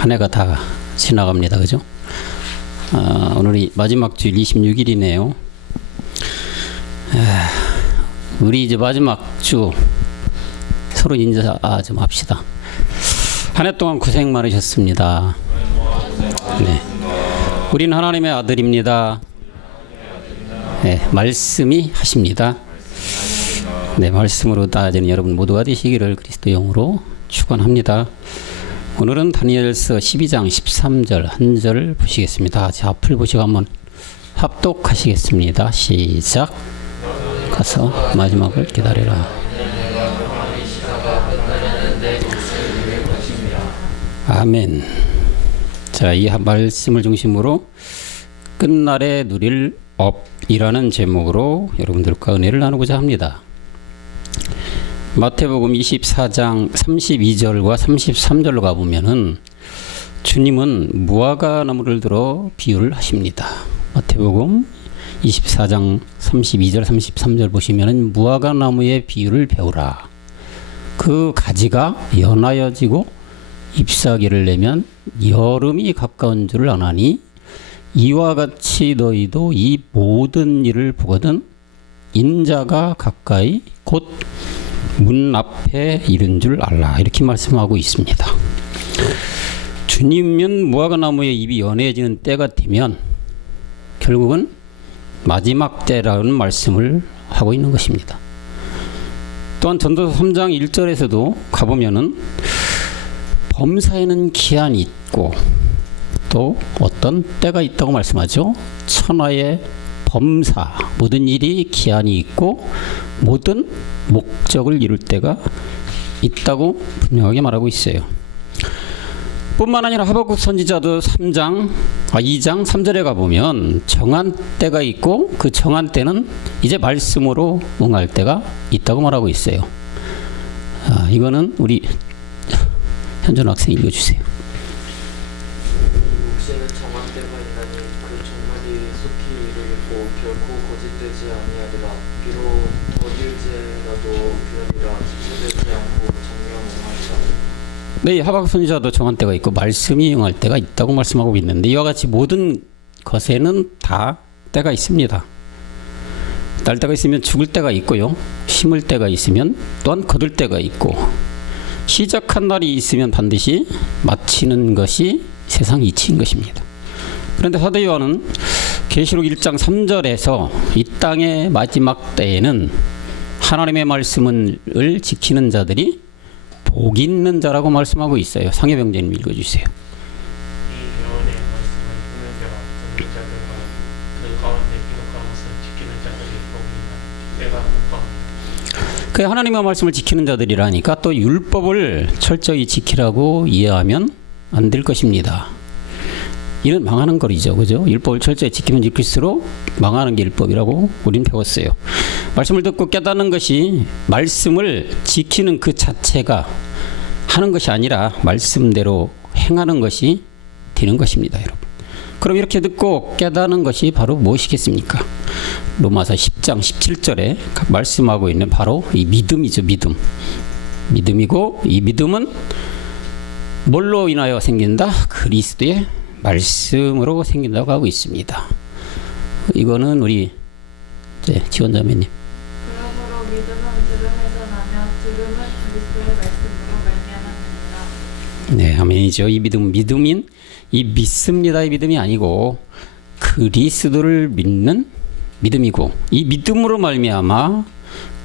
한 해가 다 지나갑니다. 그죠? 오늘이 마지막 주일 26일이네요. 우리 이제 마지막 주 서로 인사 좀 합시다. 한 해 동안 고생 많으셨습니다. 네. 우리는 하나님의 아들입니다. 네, 말씀이 하십니다. 네, 말씀으로 따지는 여러분 모두가 되시기를 그리스도 영으로 축원합니다. 오늘은 다니엘서 12장 13절 한 절을 보시겠습니다. 같이 앞을 보시고 한번 합독하시겠습니다. 시작. 가서 마지막을 기다리라. 아멘. 자, 이 말씀을 중심으로 끝날에 누릴 업이라는 제목으로 여러분들과 은혜를 나누고자 합니다. 마태복음 24장 32절과 33절로 가보면은 주님은 무화과 나무를 들어 비유를 하십니다. 마태복음 24장 32절 33절 보시면은 무화과 나무의 비유를 배우라. 그 가지가 연하여지고 잎사귀를 내면 여름이 가까운 줄을 아나니 이와 같이 너희도 이 모든 일을 보거든 인자가 가까이 곧 문 앞에 이른 줄 알라. 이렇게 말씀하고 있습니다. 주님은 무화과 나무의 잎이 연해지는 때가 되면 결국은 마지막 때라는 말씀을 하고 있는 것입니다. 또한 전도서 3장 1절에서도 가보면은 범사에는 기한이 있고 또 어떤 때가 있다고 말씀하죠. 천하의 범사, 모든 일이 기한이 있고 모든 목적을 이룰 때가 있다고 분명하게 말하고 있어요. 뿐만 아니라 하박국 선지자도 2장 3절에 가보면 정한 때가 있고 그 정한 때는 이제 말씀으로 응할 때가 있다고 말하고 있어요. 이거는 우리 현준 학생 읽어주세요. 묵시는 정한 때가 있나니 그 종말이 속히 이르겠고 결코 거짓되지 아니하리라. 비록 더딜지라도 그러리라. 지체되지 않고 정령하리라. 네, 하박국 선지자도 정한 때가 있고 말씀이 응할 때가 있다고 말씀하고 있는데 이와 같이 모든 것에는 다 때가 있습니다. 날 때가 있으면 죽을 때가 있고요. 심을 때가 있으면 또한 거둘 때가 있고 시작한 날이 있으면 반드시 마치는 것이 세상 이치인 것입니다. 그런데 사도 요한은 계시록 1장 3절에서 이 땅의 마지막 때에는 하나님의 말씀을 지키는 자들이 복 있는 자라고 말씀하고 있어요. 상해병제님 읽어주세요. 이 예언의 말씀을 듣는 자와 듣는 자들과 그 가운데 기록한 것을 지키는 자들이 복이 있나니 때가 가까우니라. 그 하나님의 말씀을 지키는 자들이라니까 또 율법을 철저히 지키라고 이해하면 안 될 것입니다. 이는 망하는 거리죠. 그죠? 율법을 철저히 지키면 지킬수록 망하는 게 율법이라고 우린 배웠어요. 말씀을 듣고 깨닫는 것이 말씀을 지키는 그 자체가 하는 것이 아니라 말씀대로 행하는 것이 되는 것입니다, 여러분. 그럼 이렇게 듣고 깨닫는 것이 바로 무엇이겠습니까? 로마서 10장 17절에 말씀하고 있는 바로 이 믿음이죠. 믿음이고 이 믿음은 뭘로 인하여 생긴다? 그리스도의 말씀으로 생긴다고 하고 있습니다. 이거는 우리 지원자매님. 그러므로 믿음은 들음에서 나며 들음은 그리스도의 말씀으로 말미암았느니라. 네, 아멘이죠. 이 믿음인 이 믿습니다의 믿음이 아니고 그리스도를 믿는 믿음이고 이 믿음으로 말미암아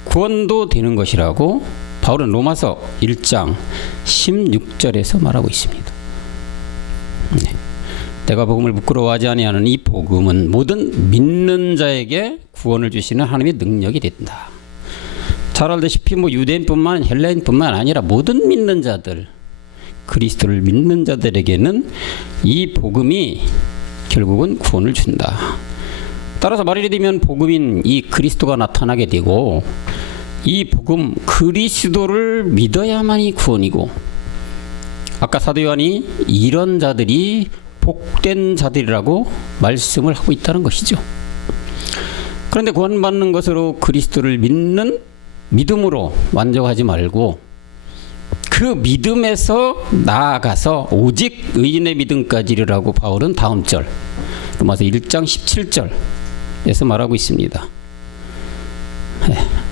구원도 되는 것이라고 바울은 로마서 1장 16절에서 말하고 있습니다. 네. 내가 복음을 부끄러워하지 아니하는 이 복음은 모든 믿는 자에게 구원을 주시는 하나님의 능력이 된다. 잘 알다시피 유대인뿐만 헬라인뿐만 아니라 모든 믿는 자들, 그리스도를 믿는 자들에게는 이 복음이 결국은 구원을 준다. 따라서 말이 되면 복음인 이 그리스도가 나타나게 되고 이 복음 그리스도를 믿어야만이 구원이고 아까 사도 요한이 이런 자들이 복된 자들이라고 말씀을 하고 있다는 것이죠. 그런데 구원받는 것으로 그리스도를 믿는 믿음으로 만족하지 말고 그 믿음에서 나아가서 오직 의인의 믿음까지 이르라고 바울은 다음 절 로마서 1장 17절에서 말하고 있습니다.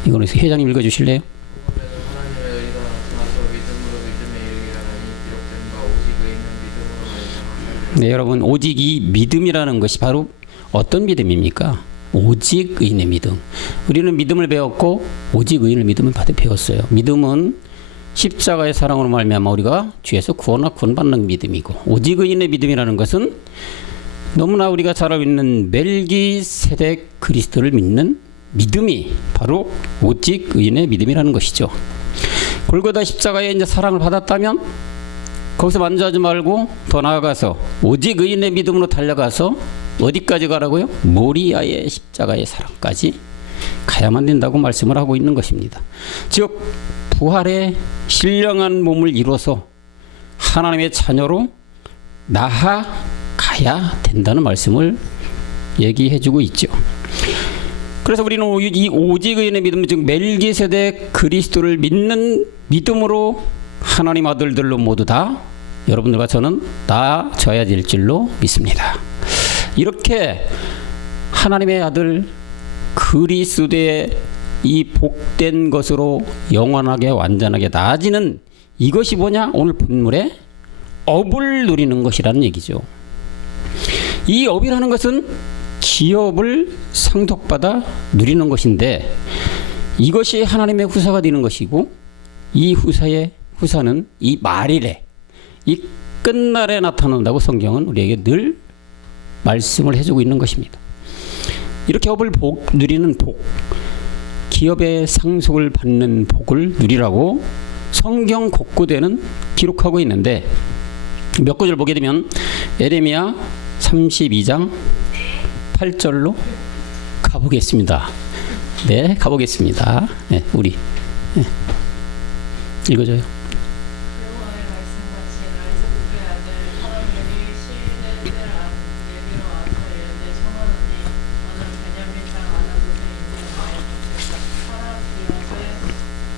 이거는 회장님 읽어주실래요? 그래서 하나님의 의가 나타나서 믿음으로 믿음에 이르게 하나니 기록된 바 오직 의인은 믿음으로 말미암아 살리라. 네, 여러분 오직 이 믿음이라는 것이 바로 어떤 믿음입니까? 오직 의인의 믿음. 우리는 믿음을 배웠고 오직 의인을 믿음을 배웠어요. 믿음은 십자가의 사랑으로 말미암아 우리가 죄에서 구원받는 믿음이고, 오직 의인의 믿음이라는 것은 너무나 우리가 잘 알고 있는 멜기세덱 그리스도를 믿는 믿음이 바로 오직 의인의 믿음이라는 것이죠. 골고다 십자가에 이제 사랑을 받았다면 거기서 만족하지 말고 더 나아가서 오직 의인의 믿음으로 달려가서 어디까지 가라고요? 모리아의 십자가의 사랑까지 가야만 된다고 말씀을 하고 있는 것입니다. 즉 부활의 신령한 몸을 이뤄서 하나님의 자녀로 나아가야 된다는 말씀을 얘기해주고 있죠. 그래서 우리는 이 오직 의인의 믿음, 즉 멜기세덱 그리스도를 믿는 믿음으로 하나님 아들들로 모두 다 여러분들과 저는 나아져야 될 줄로 믿습니다. 이렇게 하나님의 아들 그리스도의 이 복된 것으로 영원하게 완전하게 나아지는 이것이 뭐냐? 오늘 본문의 업을 누리는 것이라는 얘기죠. 이 업이라는 것은 기업을 상속받아 누리는 것인데, 이것이 하나님의 후사가 되는 것이고, 이 후사는 이 말일에, 이 끝날에 나타난다고 성경은 우리에게 늘 말씀을 해주고 있는 것입니다. 이렇게 업을 누리는 복, 기업의 상속을 받는 복을 누리라고 성경 곳곳에는 기록하고 있는데, 몇 구절 보게 되면 예레미야 32장 8절로 가보겠습니다. 네, 가보겠습니다. 네, 우리 읽어줘요. 여호와의 말씀같이 나의 속주의 아들 사람들이 시위대 때라 내게로 와서 이르되 청하노니 너는 베냐민 땅 아나도에 있는 나의 사람 기업의 상속권이 내게 있고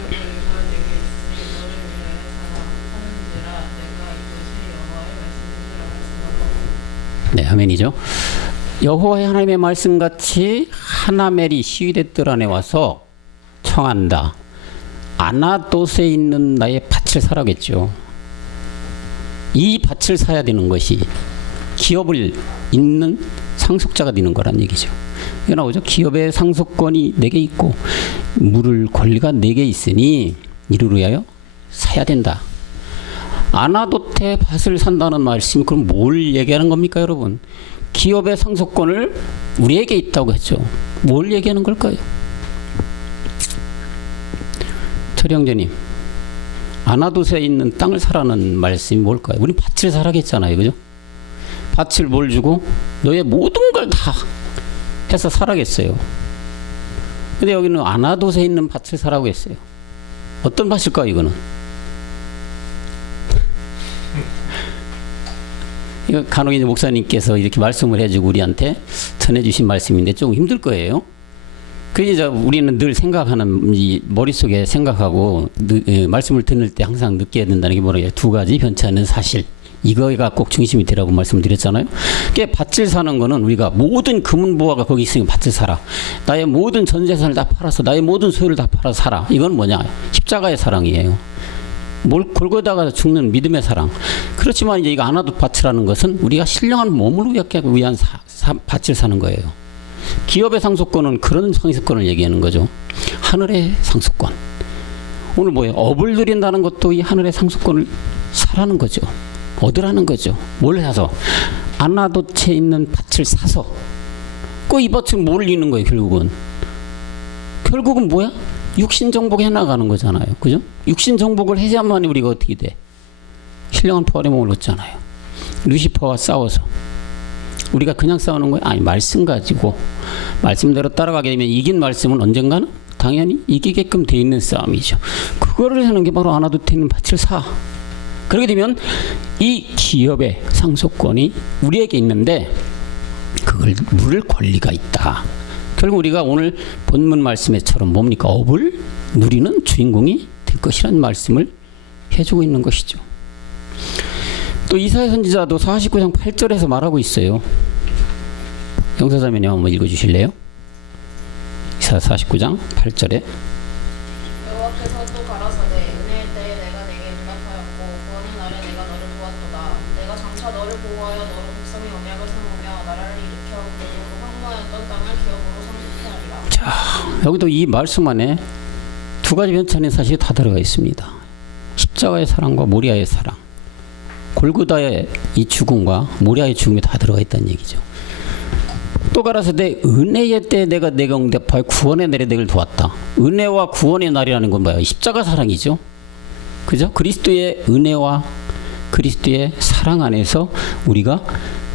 오르골과 내게 있으니 너를 위하여 사라 하는지라 내가 이것이 여호와의 말씀인지라 말씀하고. 네, 아멘이죠. 여호와의 하나님의 말씀같이 하나멜이 시위대 뜰 안에 와서 청한다. 아나돗에 있는 나의 밭을 사라겠죠. 이 밭을 사야 되는 것이 기업을 잇는 상속자가 되는 거란 얘기죠. 이게 나오죠. 기업의 상속권이 내게 있고 물을 권리가 내게 있으니 이를 위하여 사야 된다. 아나돗의 밭을 산다는 말씀이 그럼 뭘 얘기하는 겁니까, 여러분? 기업의 상속권을 우리에게 있다고 했죠. 뭘 얘기하는 걸까요? 철형제님, 아나돗에 있는 땅을 사라는 말씀이 뭘까요? 우리 밭을 사라겠잖아요, 그죠? 밭을 뭘 주고 너의 모든 걸 다 해서 사라겠어요. 근데 여기는 아나돗에 있는 밭을 사라고 했어요. 어떤 밭일까요, 이거는? 이거 간혹 이제 목사님께서 이렇게 말씀을 해주고 우리한테 전해주신 말씀인데 좀 힘들 거예요. 그래서 우리는 늘 생각하는, 이 머릿속에 생각하고 말씀을 듣는 때 항상 느껴야 된다는 게 뭐라고요? 두 가지 변치 않는 사실. 이거가 꼭 중심이 되라고 말씀드렸잖아요. 밭을 사는 거는 우리가 모든 금은보화가 거기 있으니까 밭을 사라. 나의 모든 전 재산을 다 팔아서 나의 모든 소유를 다 팔아서 사라. 이건 뭐냐? 십자가의 사랑이에요. 골고다가 죽는 믿음의 사랑. 그렇지만 이제 이거 아나돗 밭이라는 것은 우리가 신령한 몸을 위한 밭을 사는 거예요. 기업의 상속권은 그런 상속권을 얘기하는 거죠. 하늘의 상속권. 오늘 뭐예요? 업을 누린다는 것도 이 하늘의 상속권을 사라는 거죠. 얻으라는 거죠. 뭘 사서? 아나돗에 있는 밭을 사서. 그 이 밭은 뭘 이는 거예요, 결국은? 결국은 뭐야? 육신 정복 해나가는 거잖아요. 그죠? 육신 정복을 해야만 우리가 어떻게 돼? 신령한 부활의 몸을 얻잖아요. 루시퍼와 싸워서. 우리가 그냥 싸우는 거예요? 아니, 말씀 가지고 말씀대로 따라가게 되면 이긴 말씀은 언젠가는 당연히 이기게끔 돼 있는 싸움이죠. 그거를 하는 게 바로 아나돗에 있는 밭을 사. 그렇게 되면 이 기업의 상속권이 우리에게 있는데 그걸 물을 권리가 있다. 결국 우리가 오늘 본문 말씀에처럼 뭡니까? 업을 누리는 주인공이 될 것이라는 말씀을 해주고 있는 것이죠. 또 이사야 선지자도 49장 8절에서 말하고 있어요. 영사자매님 한번 읽어주실래요? 이사야 49장 8절에 여호와께서 또 가라사대 은혜의 때에 내가 내게 응답하였고 구원의 날에 내가 너를 도왔도다. 내가 장차 너를 보호하여 너로 백성의 언약을 세우며 나라를 일으켜 그들로 황무하였던 땅을 기업으로 상속케 하리라. 자, 여기도 이 말씀 안에 두 가지 변찬의 사실이 다 들어가 있습니다. 십자가의 사랑과 모리아의 사랑, 골고다의 이 죽음과 모리아의 죽음이 다 들어가 있다는 얘기죠. 또 가라사대 은혜의 때에 내가 응답하여 구원의 날에 내가 도왔다. 은혜와 구원의 날이라는 건 뭐예요? 십자가 사랑이죠. 그죠? 그리스도의 은혜와 그리스도의 사랑 안에서 우리가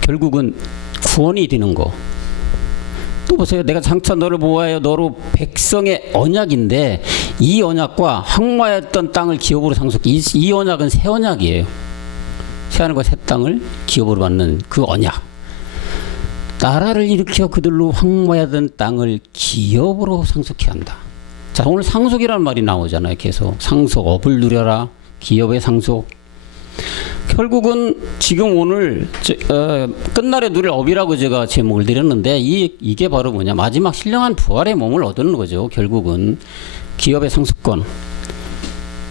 결국은 구원이 되는 거. 또 보세요. 내가 장차 너를 보호하여 너로 백성의 언약인데 이 언약과 황무하였던 땅을 기업으로 상속해. 이 언약은 새 언약이에요. 새 하늘과 새 땅을 기업으로 받는 그 언약. 나라를 일으켜 그들로 황무하였던 땅을 기업으로 상속케 한다. 자, 오늘 상속이라는 말이 나오잖아요. 계속 상속, 업을 누려라, 기업의 상속. 결국은 지금 오늘 끝날에 누릴 업이라고 제가 제목을 드렸는데 이게 바로 뭐냐, 마지막 신령한 부활의 몸을 얻는 거죠. 결국은 기업의 상속권.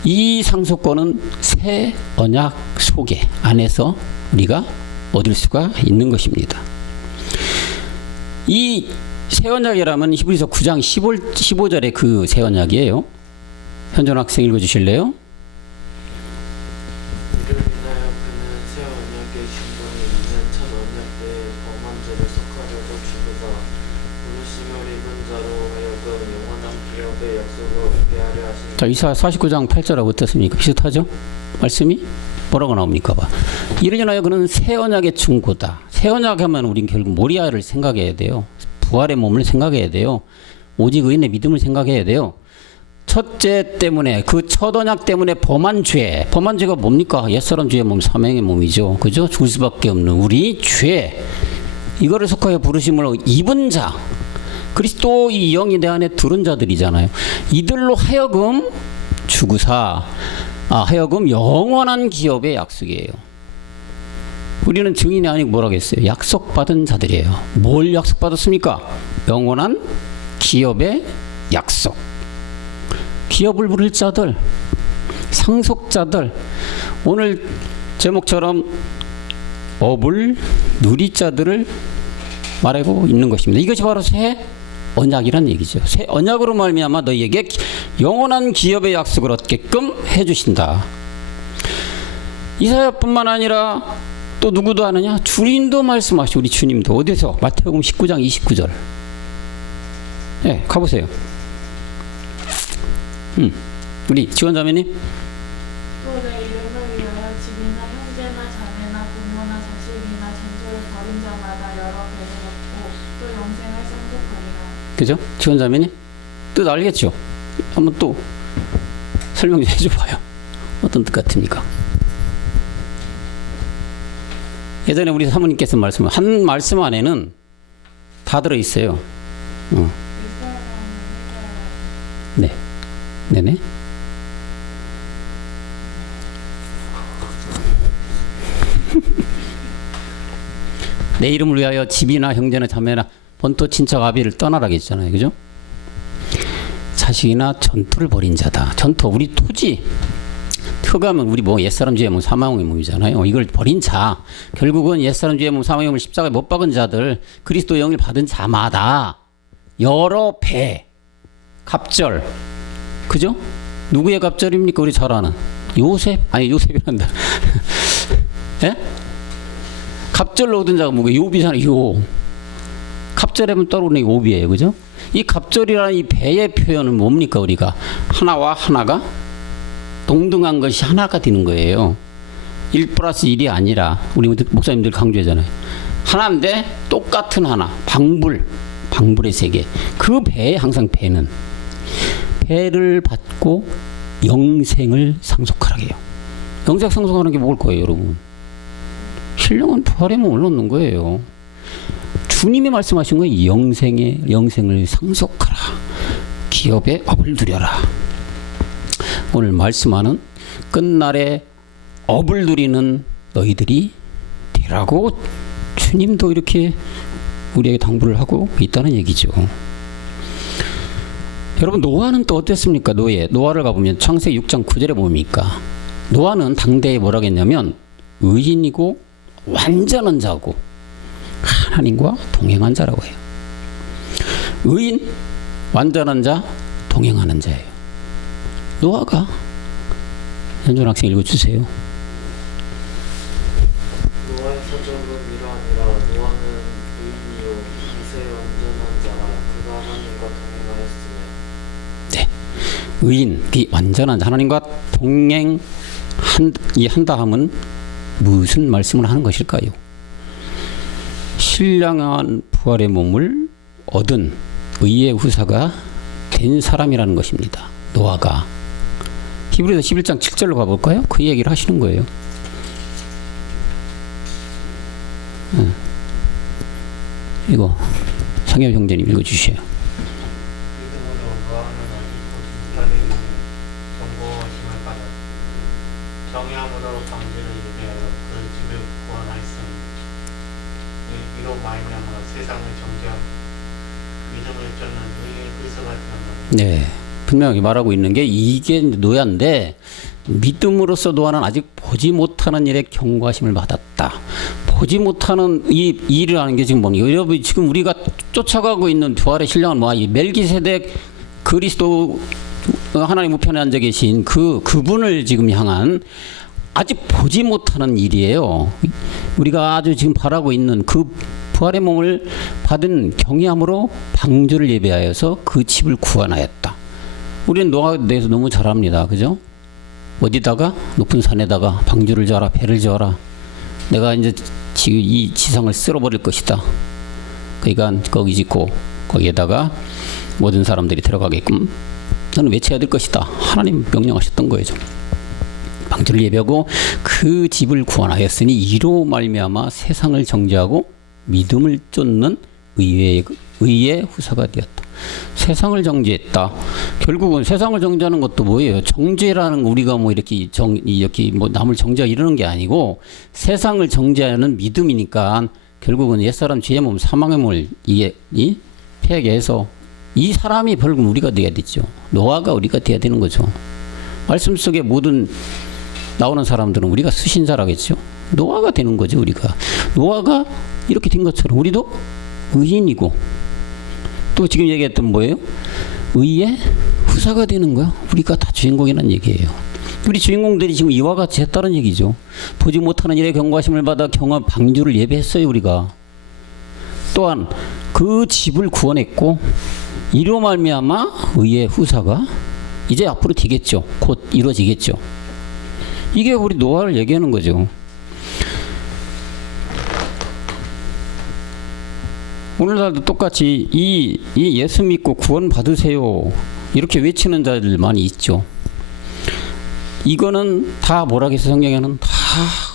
이 상속권은 새 언약 속에 안에서 우리가 얻을 수가 있는 것입니다. 이 새 언약이라면 히브리서 9장 15절의 그 새 언약이에요. 현전 학생 읽어주실래요? 이를 인하여 그는 새 언약의 신분이 있는 첫 언약 때에 범한 죄를 속하려고 죽으사 부르심을 입은 자로 하여금 영원한 기업의 약속을 얻게 하려 하시니. 자, 이사야 49장 8절하고 어떻습니까? 비슷하죠? 말씀이 뭐라고 나옵니까? 봐. 이를 인하여 그는 새 언약의 충고다. 새 언약 하면 우린 결국 모리아를 생각해야 돼요. 부활의 몸을 생각해야 돼요. 오직 의인의 믿음을 생각해야 돼요. 첫째 때문에, 그 첫 언약 때문에 범한 죄가 뭡니까? 옛사람 죄의 몸, 사명의 몸이죠. 그죠? 죽을 수밖에 없는 우리 죄, 이거를 속하여 부르심을 입은 자, 그리스도 이 영이 내 안에 들은 자들이잖아요. 이들로 하여금 죽으사, 하여금 영원한 기업의 약속이에요. 우리는 증인이 아니고 뭐라고 했어요? 약속받은 자들이에요. 뭘 약속받았습니까? 영원한 기업의 약속. 기업을 부릴 자들, 상속자들, 오늘 제목처럼 업을 누릴 자들을 말하고 있는 것입니다. 이것이 바로 새 언약이란 얘기죠. 새 언약으로 말미암아 너희에게 영원한 기업의 약속을 얻게끔 해주신다. 이사야뿐만 아니라 또 누구도 하느냐? 주님도 말씀하시고 우리 주님도 어디서? 마태복음 19장 29절. 네, 가보세요. 우리 지원자매님. 또 내 이름을 위하여 집이나 형제나 자매나 부모나 자식이나 잔소를 버린 자마다 여러 배를 얻고 또 영생을 상속하리라. 그죠? 지원자매님 뜻 알겠죠? 한번 또 설명 좀 해줘봐요. 어떤 뜻 같습니까? 예전에 우리 사모님께서 한 말씀 안에는 다 들어있어요. 네. 네네. 내 이름을 위하여 집이나 형제나 자매나 본토 친척 아비를 떠나라고 했잖아요. 그죠? 자식이나 전토를 벌인 자다. 전토, 우리 토지. 흑하면 우리 뭐 옛사람 죄의 몸, 사망의 몸이잖아요. 이걸 버린 자, 결국은 옛사람 죄의 몸, 사망의 몸을 십자가에 못 박은 자들, 그리스도 영을 받은 자마다 여러 배, 갑절. 그죠? 누구의 갑절입니까? 우리 잘 아는 요셉이란다. 예? 갑절로 얻은 자가 뭐가 욥이잖아요. 욥. 갑절하면 떠오르는 게 욥이에요. 그죠? 이 갑절이라는 이 배의 표현은 뭡니까? 우리가 하나와 하나가 동등한 것이 하나가 되는 거예요. 1+1이 아니라 우리 목사님들 강조하잖아요. 하나인데 똑같은 하나. 방불의 세계. 그 배에 항상 배는 배를 받고 영생을 상속하라고 해요. 영생 상속하는 게 뭘 거예요, 여러분? 신령한 부활의 몸을 얻는 거예요. 주님이 말씀하신 거예요. 영생을 상속하라. 기업의 업을 누려라. 오늘 말씀하는 끝날에 업을 누리는 너희들이 되라고 주님도 이렇게 우리에게 당부를 하고 있다는 얘기죠. 여러분, 노아는 또 어땠습니까? 노아를 가보면 창세기 6장 9절에 뭡니까? 노아는 당대에 뭐라고 했냐면 의인이고 완전한 자고 하나님과 동행한 자라고 해요. 의인, 완전한 자, 동행하는 자예요. 노아가, 현준 학생 읽어주세요. 노아의 사적은 이러하니라. 노아는 의인이요 이세 완전한 자라. 그가 하나님과 동행하였으며. 의인, 그 완전한 자, 하나님과 한다 함은 무슨 말씀을 하는 것일까요? 신령한 부활의 몸을 얻은 의의 후사가 된 사람이라는 것입니다. 노아가. 히브리서 11장 7절로 가볼까요? 그 얘기를 하시는 거예요. 이거 상엽 형제님 읽어주세요. 믿음으로 노아는 아직 곧 인간의 경고하심을 받아 정의함으로 방주를 예배하여 그 집을 구원하였으니 이로 말미암아 세상을 정죄하고 믿음을 쫓는 의의 후사가 되었노라. 네, 분명히 말하고 있는 게 이게 노아인데 믿음으로써 노아는 아직 보지 못하는 일에 경고하심을 받았다. 보지 못하는 이 일을 하는 게 지금 뭡니까? 여러분, 지금 우리가 쫓아가고 있는 부활의 신령은 뭐야? 이 멜기세덱 그리스도 하나님 우편에 앉아 계신 그분을 지금 향한 아직 보지 못하는 일이에요. 우리가 아주 지금 바라고 있는 그 부활의 몸을 받은 경외함으로 방주를 예배하여서 그 집을 구원하였다. 우리는 노아에 대해서 너무 잘 압니다. 그죠? 어디다가? 높은 산에다가 방주를 지어라, 배를 지어라. 내가 이제 이 지상을 쓸어버릴 것이다. 그러니까 거기 짓고 거기에다가 모든 사람들이 들어가게끔 너는 외쳐야 될 것이다. 하나님 명령하셨던 거예요. 방주를 예배하고 그 집을 구원하였으니 이로 말미암아 세상을 정죄하고 믿음을 쫓는 의의 후사가 되었다. 세상을 정죄했다. 결국은 세상을 정죄하는 것도 뭐예요? 정죄라는 우리가 뭐 이렇게 뭐 남을 정죄하고 이러는 게 아니고 세상을 정죄하는 믿음이니까 결국은 옛사람 죄의 몸 사망의 몸을 폐하게해서 이 사람이 결국 우리가 돼야 되죠. 노아가 우리가 돼야 되는 거죠. 말씀 속에 모든 나오는 사람들은 우리가 수신자라겠죠. 노아가 되는 거죠. 우리가 노아가 이렇게 된 것처럼 우리도 의인이고 또 지금 얘기했던 뭐예요? 의의 후사가 되는 거야. 우리가 다 주인공이라는 얘기예요. 우리 주인공들이 지금 이와 같이 했다는 얘기죠. 보지 못하는 일에 경고하심을 받아 경험 방주를 예배했어요. 우리가 또한 그 집을 구원했고 이로 말미암아 의의 후사가 이제 앞으로 되겠죠. 곧 이루어지겠죠. 이게 우리 노아를 얘기하는 거죠. 오늘날도 똑같이 이 예수 믿고 구원 받으세요 이렇게 외치는 자들 많이 있죠. 이거는 다 뭐라고 해서 성경에는 다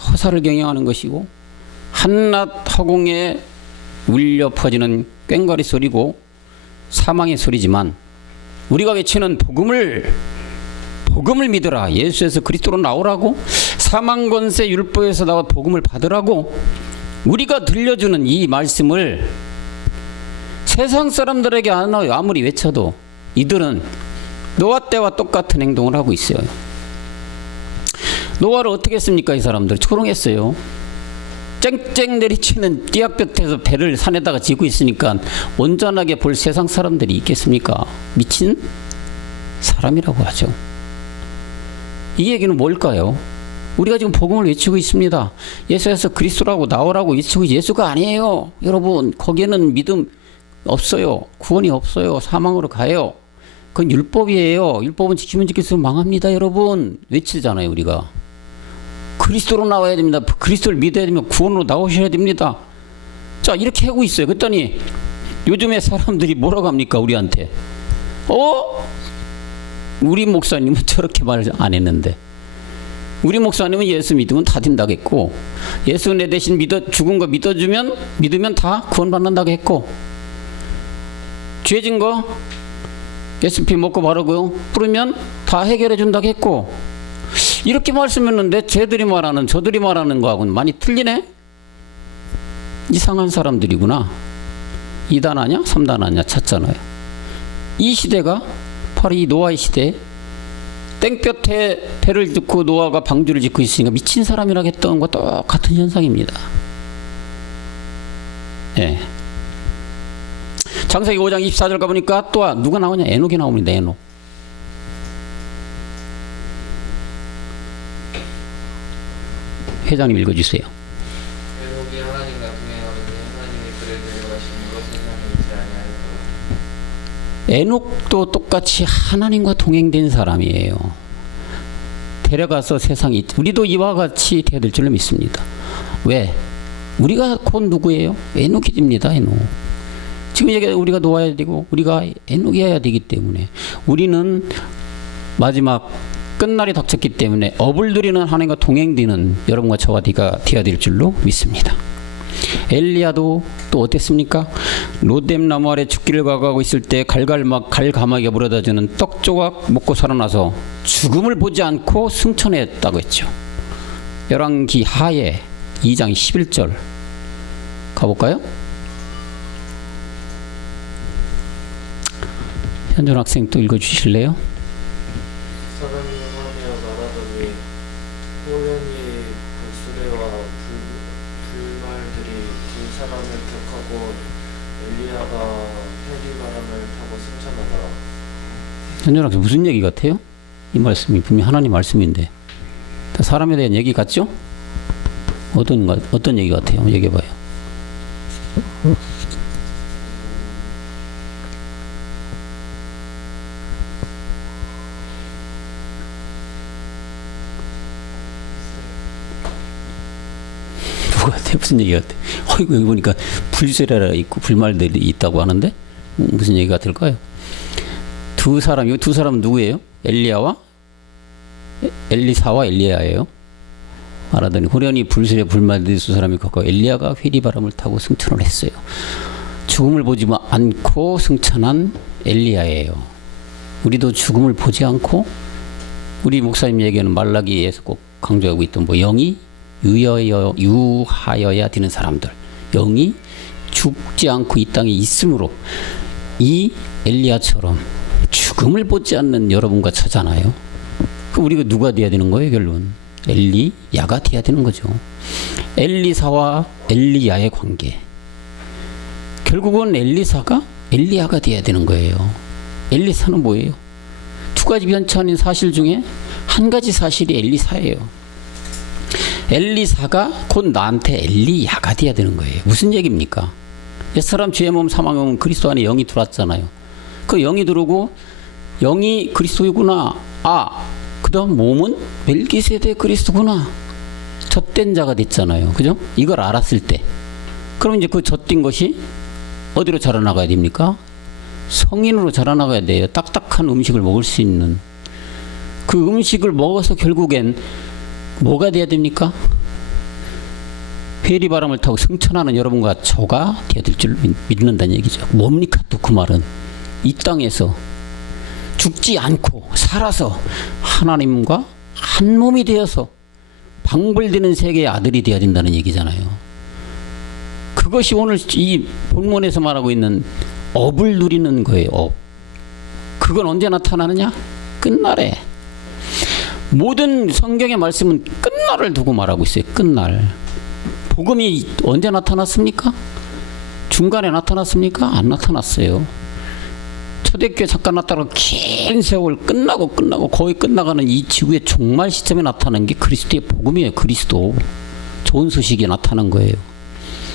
허사를 경영하는 것이고 한낮 허공에 울려 퍼지는 꽹과리 소리고 사망의 소리지만 우리가 외치는 복음을 믿으라. 예수에서 그리스도로 나오라고 사망 권세 율법에서 나와 복음을 받으라고 우리가 들려주는 이 말씀을 세상 사람들에게 아무리 외쳐도 이들은 노아 때와 똑같은 행동을 하고 있어요. 노아를 어떻게 했습니까? 이 사람들 초롱했어요. 쨍쨍 내리치는 띠약볕에서 배를 산에다가 지고 있으니까 온전하게 볼 세상 사람들이 있겠습니까? 미친 사람이라고 하죠. 이 얘기는 뭘까요? 우리가 지금 복음을 외치고 있습니다. 예수에서 그리스도라고 나오라고 외치고 예수가 아니에요. 여러분 거기에는 믿음 없어요. 구원이 없어요. 사망으로 가요. 그건 율법이에요. 율법은 지키면 지킬수록 망합니다. 여러분 외치잖아요. 우리가 그리스도로 나와야 됩니다. 그리스도를 믿어야 되면 구원으로 나오셔야 됩니다. 자 이렇게 하고 있어요. 그랬더니 요즘에 사람들이 뭐라고 합니까? 우리한테 우리 목사님은 저렇게 말 안 했는데 우리 목사님은 예수 믿으면 다 된다고 했고, 예수 내 대신 죽은 거 믿으면 다 구원받는다고 했고, 죄진 거 예수 피 먹고 바르고 뿌리면 다 해결해 준다고 했고, 이렇게 말씀했는데 저들이 말하는 거하고는 많이 틀리네? 이상한 사람들이구나. 2단 아냐 3단 아냐 찾잖아요. 이 시대가 바로 이 노아의 시대, 땡볕에 배를 듣고 노아가 방주를 짓고 있으니까 미친 사람이라고 했던 것과 똑같은 현상입니다. 예. 창세기 5장 24절 가보니까 또 누가 나오냐? 에녹이 나옵니다. 에녹. 회장님 읽어주세요. 에녹이 하나님과 동행하더니 하나님이 그를 데려가시는 것 세상에 있지 아니하였더라. 에녹도 똑같이 하나님과 동행된 사람이에요. 데려가서 세상이, 우리도 이와 같이 되어야 될 줄로 믿습니다. 왜? 우리가 곧 누구예요? 에녹입니다. 에녹. 지금 우리가 놓아야 되고 우리가 에녹이어야 되기 때문에, 우리는 마지막 끝날이 닥쳤기 때문에 업을 누리는 하나님과 동행되는 여러분과 저와 네가 되어야 될 줄로 믿습니다. 엘리야도 또 어땠습니까? 로뎀 나무 아래 죽기를 각오하고 있을 때 갈가마귀가 물어다주는 떡 조각 먹고 살아나서 죽음을 보지 않고 승천했다고 했죠. 열왕기 하에 2장 11절 가볼까요? 현준 학생 또 읽어주실래요? 사람이 하며 말하더니 호련히 그 수레와 불말들이 두 사람을 격하고 엘리야가 해리바람을 타고 승천하더라. 현준 학생 무슨 얘기 같아요? 이 말씀이 분명 하나님 말씀인데 다 사람에 대한 얘기 같죠? 어떤 얘기 같아요? 한번 얘기해봐요. 무슨 얘기 같아? 여기 보니까 불세례라 있고 불말들이 있다고 하는데 무슨 얘기 같을까요? 두 사람은 누구예요? 엘리사와 엘리야예요. 말하더니 호련히 불세례 불말들이 두 사람이 갖고 엘리야가 회리바람을 타고 승천을 했어요. 죽음을 보지 않고 승천한 엘리야예요. 우리도 죽음을 보지 않고, 우리 목사님 얘기하는 말라기에서 꼭 강조하고 있던 영이 유하여야 되는 사람들, 영이 죽지 않고 이 땅에 있으므로 이 엘리야처럼 죽음을 보지 않는 여러분과 저잖아요. 그럼 우리가 누가 돼야 되는 거예요? 결론 엘리야가 돼야 되는 거죠. 엘리사와 엘리야의 관계, 결국은 엘리야가 돼야 되는 거예요. 엘리사는 뭐예요? 두 가지 변치 않은 사실 중에 한 가지 사실이 엘리사예요. 엘리사가 곧 나한테 엘리야가 돼야 되는 거예요. 무슨 얘기입니까? 옛사람 죄의 몸 사망의 몸 그리스도 안에 영이 들어왔잖아요. 그 영이 들어오고 영이 그리스도이구나. 그 다음 몸은 멜기세덱 그리스도구나. 젖된 자가 됐잖아요. 그죠? 이걸 알았을 때, 그럼 이제 그 젖된 것이 어디로 자라나가야 됩니까? 성인으로 자라나가야 돼요. 딱딱한 음식을 먹을 수 있는. 그 음식을 먹어서 결국엔 뭐가 돼야 됩니까? 회리바람을 타고 승천하는 여러분과 저가 되어야 될 줄 믿는다는 얘기죠. 뭡니까 또 그 말은? 이 땅에서 죽지 않고 살아서 하나님과 한 몸이 되어서 방불되는 세계의 아들이 되어야 된다는 얘기잖아요. 그것이 오늘 이 본문에서 말하고 있는 업을 누리는 거예요. 업. 그건 언제 나타나느냐? 끝날에. 모든 성경의 말씀은 끝날을 두고 말하고 있어요. 끝날. 복음이 언제 나타났습니까? 중간에 나타났습니까? 안 나타났어요. 초대교회 잠깐 나타나고 긴 세월 끝나고 거의 끝나가는 이 지구의 종말 시점에 나타난 게 그리스도의 복음이에요. 그리스도. 좋은 소식이 나타난 거예요.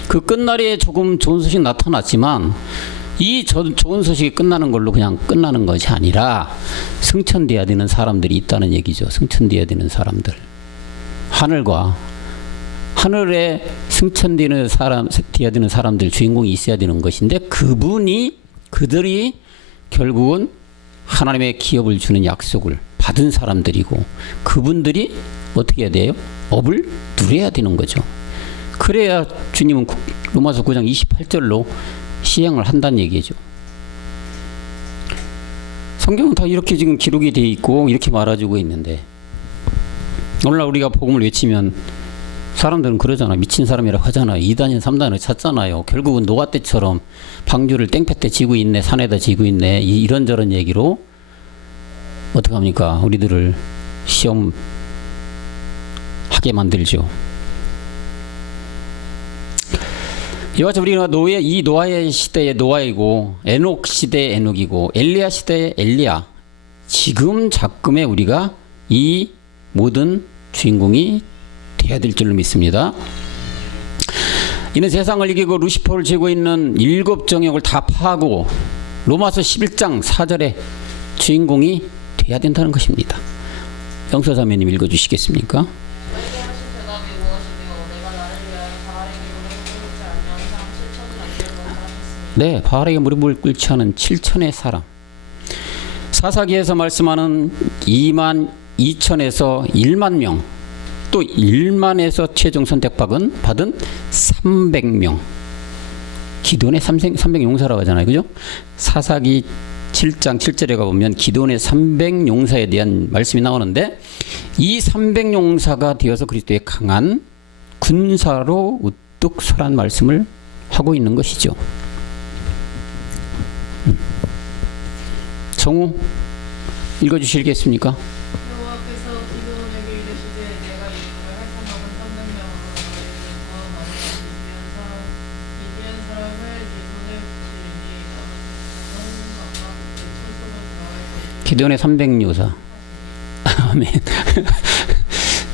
그 끝날에 조금 좋은 소식이 나타났지만 이 좋은 소식이 끝나는 걸로 그냥 끝나는 것이 아니라 승천돼야 되는 사람들이 있다는 얘기죠. 승천돼야 되는 사람들. 하늘에 승천되는 돼야 되는 사람들, 주인공이 있어야 되는 것인데, 그들이 결국은 하나님의 기업을 주는 약속을 받은 사람들이고 그분들이 어떻게 해야 돼요? 업을 누려야 되는 거죠. 그래야 주님은 로마서 9장 28절로 시행을 한다는 얘기죠. 성경은 다 이렇게 지금 기록이 돼 있고 이렇게 말해주고 있는데 오늘날 우리가 복음을 외치면 사람들은 그러잖아. 미친 사람이라고 하잖아요. 2단인 3단을 찾잖아요. 결국은 노아 때처럼 방주를 땡볕에 지고 있네, 산에다 지고 있네, 이런저런 얘기로 어떻게 합니까? 우리들을 시험하게 만들죠. 이와 같이 우리가 이 노아의 시대의 노아이고 에녹 시대의 에녹이고 엘리야 시대의 엘리야, 지금 작금에 우리가 이 모든 주인공이 돼야 될 줄로 믿습니다. 이는 세상을 이기고 루시퍼를 쥐고 있는 7 정역을 다 파하고 로마서 11장 4절에 주인공이 돼야 된다는 것입니다. 영서사모님 읽어주시겠습니까? 너에게 하신 대답이 무엇이며 내가 나를 위하여 바알에게 무릎을 꿇지 아니한 사람 7천을 남겨놓으라 하셨습니다. 네, 바알에게 무릎을 꿇지 않은 7천의 사람. 사사기에서 말씀하는 2만 2천에서 1만 명, 또 1만에서 최종 선택받은 300명. 기도원의 300용사라고 하잖아요. 그죠? 사사기 7장 7절에 가보면 기도원의 300용사에 대한 말씀이 나오는데 이 300용사가 되어서 그리스도의 강한 군사로 우뚝 서란 말씀을 하고 있는 것이죠. 정우 읽어주시겠습니까? 여호와께서 기드온에게 이르시되 내가 이들을 핥아먹은 300명으로 너희를 더 많은 미디안 사람을 네 손에 붙이리니 너는 각각 그 처소로 들어갈 것이니 기도원의 300요사. 아멘.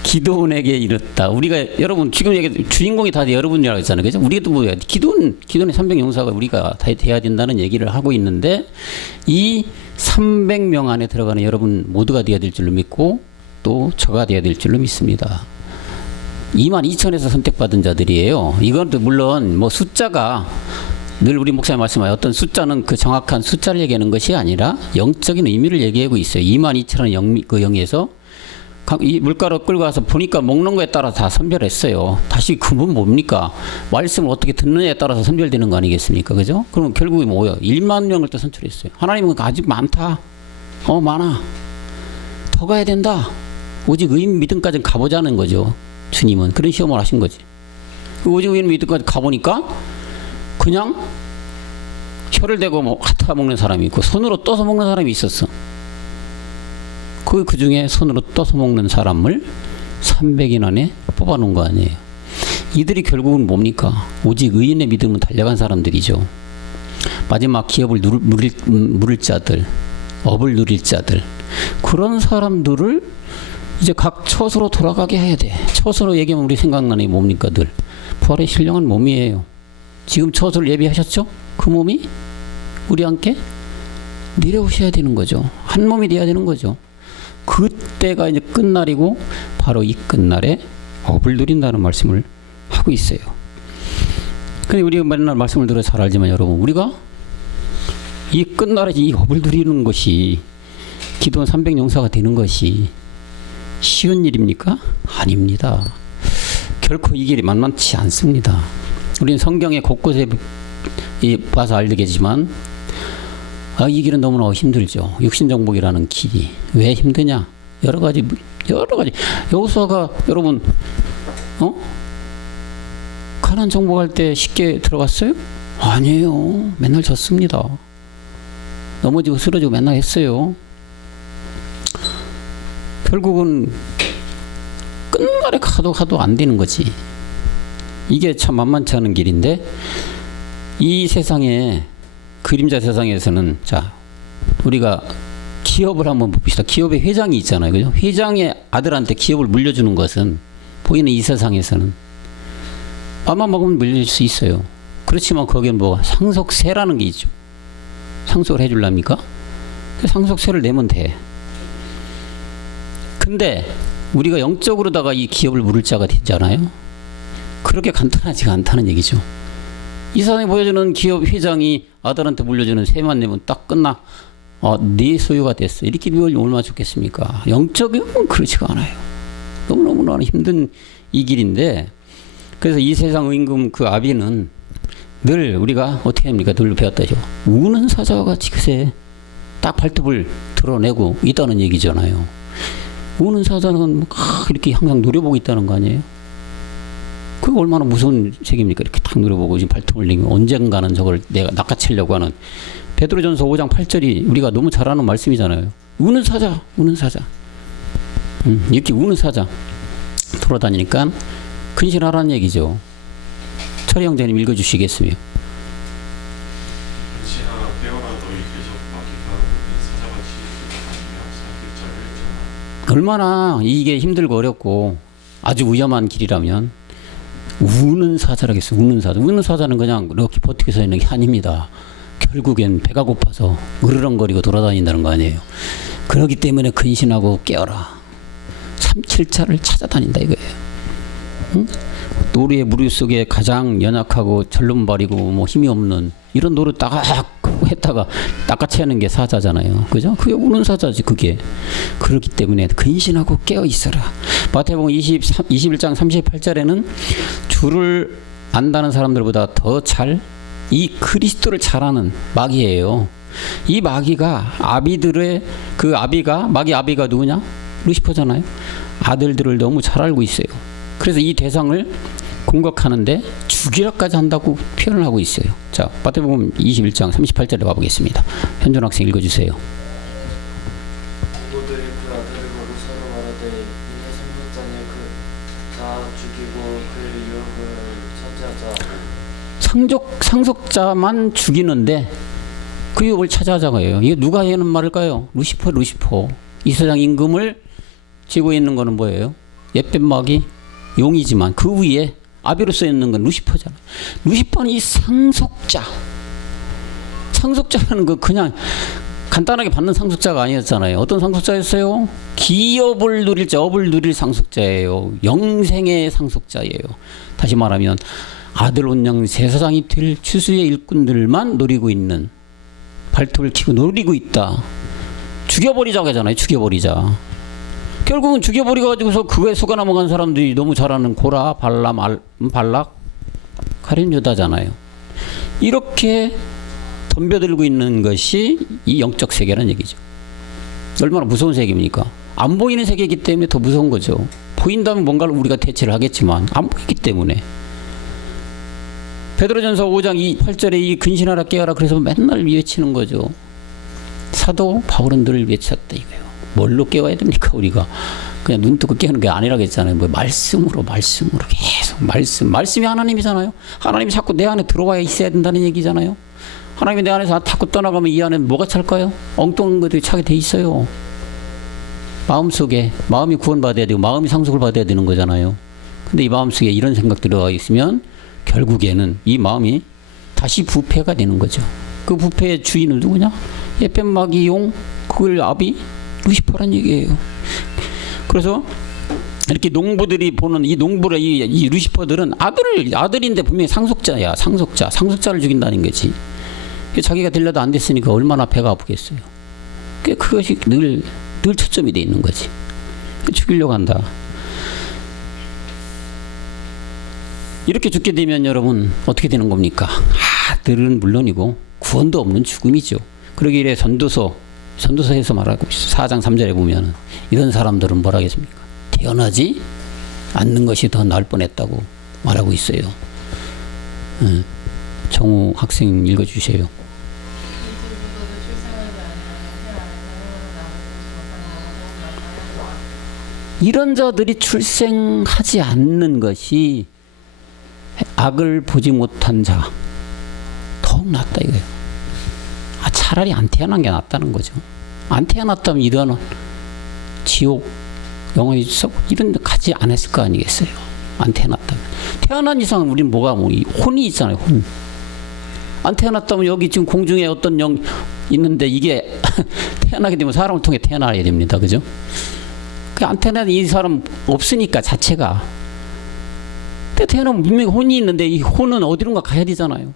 기도원에게 이르다. 우리가 여러분 지금 얘기 주인공이 다 여러분이라고 했잖아요. 그죠? 우리도 뭐야? 기도원의 300용사가 우리가 다 돼야 된다는 얘기를 하고 있는데 이 300명 안에 들어가는 여러분 모두가 돼야 될 줄로 믿고 또 저가 돼야 될 줄로 믿습니다. 22,000에서 선택받은 자들이에요. 이건 또 물론 뭐 숫자가 늘 우리 목사님 말씀하여 어떤 숫자는 그 정확한 숫자를 얘기하는 것이 아니라 영적인 의미를 얘기하고 있어요. 22,000은 그 영에서 이 물가로 끌고 와서 보니까 먹는 거에 따라 다 선별했어요. 다시 그분 뭡니까? 말씀을 어떻게 듣느냐에 따라서 선별되는 거 아니겠습니까? 그죠? 그럼 결국에 뭐예요? 1만 명을 또 선출했어요. 하나님은 아직 많다. 많아. 더 가야 된다. 오직 의인 믿음까지 가보자는 거죠. 주님은 그런 시험을 하신 거지. 오직 의인 믿음까지 가보니까 그냥 혀를 대고 핥아 먹는 사람이 있고 손으로 떠서 먹는 사람이 있었어. 그 중에 손으로 떠서 먹는 사람을 300인 안에 뽑아놓은 거 아니에요. 이들이 결국은 뭡니까? 오직 의인의 믿음은 달려간 사람들이죠. 마지막 기업을 누릴 자들, 업을 누릴 자들, 그런 사람들을 이제 각 처소로 돌아가게 해야 돼. 처소로 얘기하면 우리 생각나는 게 뭡니까? 늘 부활의 신령한 몸이에요. 지금 처소를 예비하셨죠? 그 몸이 우리 함께 내려오셔야 되는 거죠. 한 몸이 돼야 되는 거죠. 그때가 이제 끝날이고 바로 이 끝날에 업을 누린다는 말씀을 하고 있어요. 근데 우리가 맨날 말씀을 들어 잘 알지만 여러분, 우리가 이 끝날에 이 업을 누리는 것이 기도원 300용사가 되는 것이 쉬운 일입니까? 아닙니다. 결코 이 길이 만만치 않습니다. 우리는 성경의 곳곳에 봐서 알겠지만 이 길은 너무나 힘들죠. 육신정복이라는 길이. 왜 힘드냐? 여러 가지. 여호수아가 여러분, 가나안 정복할 때 쉽게 들어갔어요? 아니에요. 맨날 졌습니다. 넘어지고 쓰러지고 맨날 했어요. 결국은 끝날에 가도 안 되는 거지. 이게 참 만만치 않은 길인데 이 세상에 그림자 세상에서는 자 우리가 기업을 한번 봅시다. 기업의 회장이 있잖아요. 그죠? 회장의 아들한테 기업을 물려주는 것은 보이는 이 세상에서는 맘만 먹으면 물릴 수 있어요. 그렇지만 거기엔 뭐 상속세라는 게 있죠. 상속을 해줄랍니까? 상속세를 내면 돼. 근데 우리가 영적으로다가 이 기업을 물을 자가 되잖아요. 그렇게 간단하지가 않다는 얘기죠. 이 세상에 보여주는 기업 회장이 아들한테 물려주는 세만 내면 딱 끝나. 네 소유가 됐어. 이렇게 비워주면 얼마나 좋겠습니까? 영적이면 그렇지가 않아요. 너무너무나 힘든 이 길인데, 그래서 이 세상 임금 그 아비는 늘 우리가 어떻게 합니까? 늘 배웠다죠. 우는 사자와 같이 그새 딱 발톱을 드러내고 있다는 얘기잖아요. 우는 사자는 이렇게 항상 노려보고 있다는 거 아니에요? 그게 얼마나 무서운 책입니까? 이렇게 딱 노려보고 지금 발톱을 내면 언젠가는 저걸 내가 낚아채려고 하는. 베드로전서 5장 8절이 우리가 너무 잘 아는 말씀이잖아요. 우는 사자, 우는 사자. 이렇게 우는 사자 돌아다니니까 근신하라는 얘기죠. 철희 형제님 읽어주시겠으며. 근신하라 깨어라 너희 계속 마귀가 우는 사자같이 다니며 삼킬자를 얼마나 이게 힘들고 어렵고 아주 위험한 길이라면 우는 사자라겠어. 우는 사자. 우는 사자는 그냥 이렇게 버티고 서 있는 게 아닙니다. 결국엔 배가 고파서 으르렁거리고 돌아다닌다는 거 아니에요. 그렇기 때문에 근신하고 깨어라. 삼킬자를 찾아다닌다 이거예요. 응? 노루의 무리 속에 가장 연약하고 절름발이고 뭐 힘이 없는 이런 노루 딱 했다가 낚아채는 게 사자잖아요. 그죠? 그게 우는 사자지 그게. 그렇기 때문에 근신하고 깨어 있어라. 마태복음 21장 38절에는 주를 안다는 사람들보다 더 잘 이 그리스도를 잘 아는 마귀예요. 이 마귀가 아비들의 그 아비가 마귀 아비가 누구냐? 루시퍼잖아요. 아들들을 너무 잘 알고 있어요. 그래서 이 대상을 공격하는데 죽이라까지 한다고 표현을 하고 있어요. 자, 마태복음 21장 38절에 가보겠습니다. 현준 학생 읽어주세요. 동고들이 그 아들을 보고 서로 말하되 이는 상속자니 그자 죽이고 그의 유혹을 차지하자. 상속자만 죽이는데 그 유혹을 차지하자고 해요. 이게 누가 하는 말일까요? 루시퍼. 이 세상 임금을 쥐고 있는 거는 뭐예요? 옛뱀 마귀 용이지만 그 위에 아비로 써 있는 건 루시퍼잖아요. 루시퍼는 이 상속자라는 거 그냥 간단하게 받는 상속자가 아니었잖아요. 어떤 상속자였어요? 기업을 누릴 자, 업을 누릴 상속자예요. 영생의 상속자예요. 다시 말하면 아들 온영 제사장이 될 추수의 일꾼들만 노리고 있는, 발톱을 켜고 노리고 있다. 죽여버리자고 하잖아요. 죽여버리자. 결국은 죽여버려가지고서 그거에 속아 넘어간 사람들이 너무 잘 아는 고라, 발락, 가룟 유다잖아요. 이렇게 덤벼들고 있는 것이 이 영적 세계라는 얘기죠. 얼마나 무서운 세계입니까? 안 보이는 세계이기 때문에 더 무서운 거죠. 보인다면 뭔가를 우리가 대처를 하겠지만 안 보이기 때문에. 베드로전서 5장 8절에 이 근신하라 깨어라 그래서 맨날 외치는 거죠. 사도 바울은 늘 외쳤다 이거예요. 뭘로 깨워야 됩니까? 우리가 그냥 눈 뜨고 깨우는 게 아니라고 했잖아요. 뭐 말씀으로 계속 말씀이 하나님이잖아요. 하나님이 자꾸 내 안에 들어와야 있어야 된다는 얘기잖아요. 하나님이 내 안에서 자꾸 떠나가면 이 안에 뭐가 찰까요? 엉뚱한 것들이 차게 돼 있어요. 마음속에 마음이 구원받아야 되고 마음이 상속을 받아야 되는 거잖아요. 근데 이 마음속에 이런 생각 들어가 있으면 결국에는 이 마음이 다시 부패가 되는 거죠. 그 부패의 주인은 누구냐? 옛뱀 마귀 용 그걸 아비 루시퍼란 얘기예요. 그래서 이렇게 농부들이 보는 이 농부의 이 루시퍼들은 아들인데 분명히 상속자야. 상속자를 죽인다는 거지. 자기가 들려도 안 됐으니까 얼마나 배가 아프겠어요. 그것이 늘 초점이 돼 있는 거지. 죽이려고 한다. 이렇게 죽게 되면 여러분 어떻게 되는 겁니까? 아들은 물론이고 구원도 없는 죽음이죠. 그러기에 전도서에서 말하고 있어요. 4장 3절에 보면 이런 사람들은 뭐라 하겠습니까? 태어나지 않는 것이 더 나을 뻔했다고 말하고 있어요. 정우 학생 읽어주세요. 이런 자들이 출생하지 않는 것이 악을 보지 못한 자 더욱 낫다 이거예요. 차라리 안 태어난 게 낫다는 거죠. 안 태어났다면 이런 지옥 영원히 이런 데 가지 않았을 거 아니겠어요. 안 태어났다면. 태어난 이상 우리는 이 혼이 있잖아요. 혼. 안 태어났다면 여기 지금 공중에 어떤 영 있는데 이게 태어나게 되면 사람을 통해 태어나야 됩니다. 그죠? 안 태어난 이 사람 없으니까 자체가. 태어나면 분명히 혼이 있는데 이 혼은 어디론가 가야 되잖아요.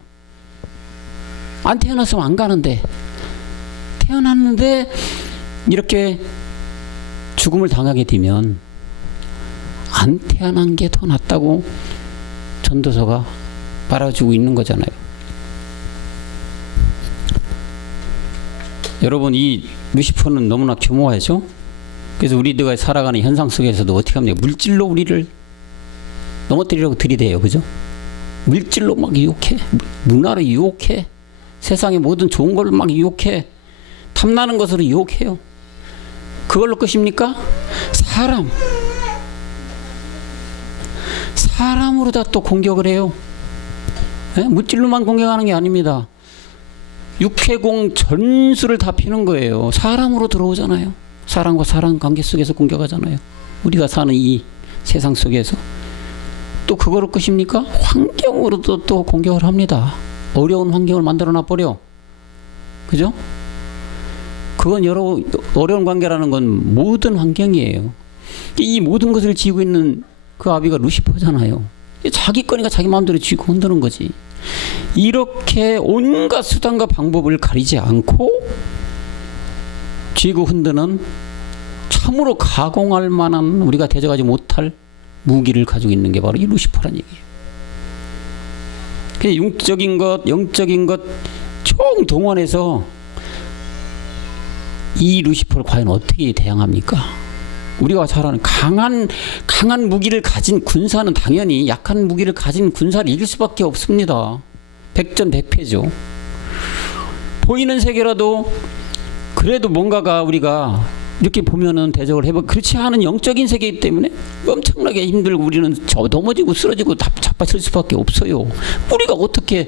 안 태어났으면 안 가는데 태어났는데 이렇게 죽음을 당하게 되면 안 태어난 게 더 낫다고 전도서가 말아주고 있는 거잖아요. 여러분, 이 루시퍼는 너무나 교모하죠. 그래서 우리가 살아가는 현상 속에서도 어떻게 합니까? 물질로 우리를 넘어뜨리려고 들이대요. 그죠? 물질로 막 유혹해. 문화로 유혹해. 세상의 모든 좋은 걸 막 유혹해. 탐나는 것으로 유혹해요. 그걸로 끝입니까? 사람으로 다 또 공격을 해요. 네? 물질로만 공격하는 게 아닙니다. 육해공 전술을 다 피는 거예요. 사람으로 들어오잖아요. 사람과 사람 관계 속에서 공격하잖아요. 우리가 사는 이 세상 속에서. 또 그거로 끝입니까? 환경으로도 또 공격을 합니다. 어려운 환경을 만들어 놔버려. 그죠? 그건 여러 어려운 관계라는 건 모든 환경이에요. 이 모든 것을 쥐고 있는 그 아비가 루시퍼잖아요. 자기 거니까 자기 마음대로 쥐고 흔드는 거지. 이렇게 온갖 수단과 방법을 가리지 않고 쥐고 흔드는 참으로 가공할 만한 우리가 대적하지 못할 무기를 가지고 있는 게 바로 이 루시퍼란 얘기예요. 그냥 영적인 것 총 동원해서 이 루시퍼를 과연 어떻게 대항합니까? 우리가 잘 아는 강한 무기를 가진 군사는 당연히 약한 무기를 가진 군사를 이길 수밖에 없습니다. 백전백패죠. 보이는 세계라도 그래도 뭔가가 우리가 이렇게 보면은 대적을 해봐. 그렇지 않은 영적인 세계이기 때문에 엄청나게 힘들고 우리는 넘어지고 쓰러지고 자빠질 수밖에 없어요. 우리가 어떻게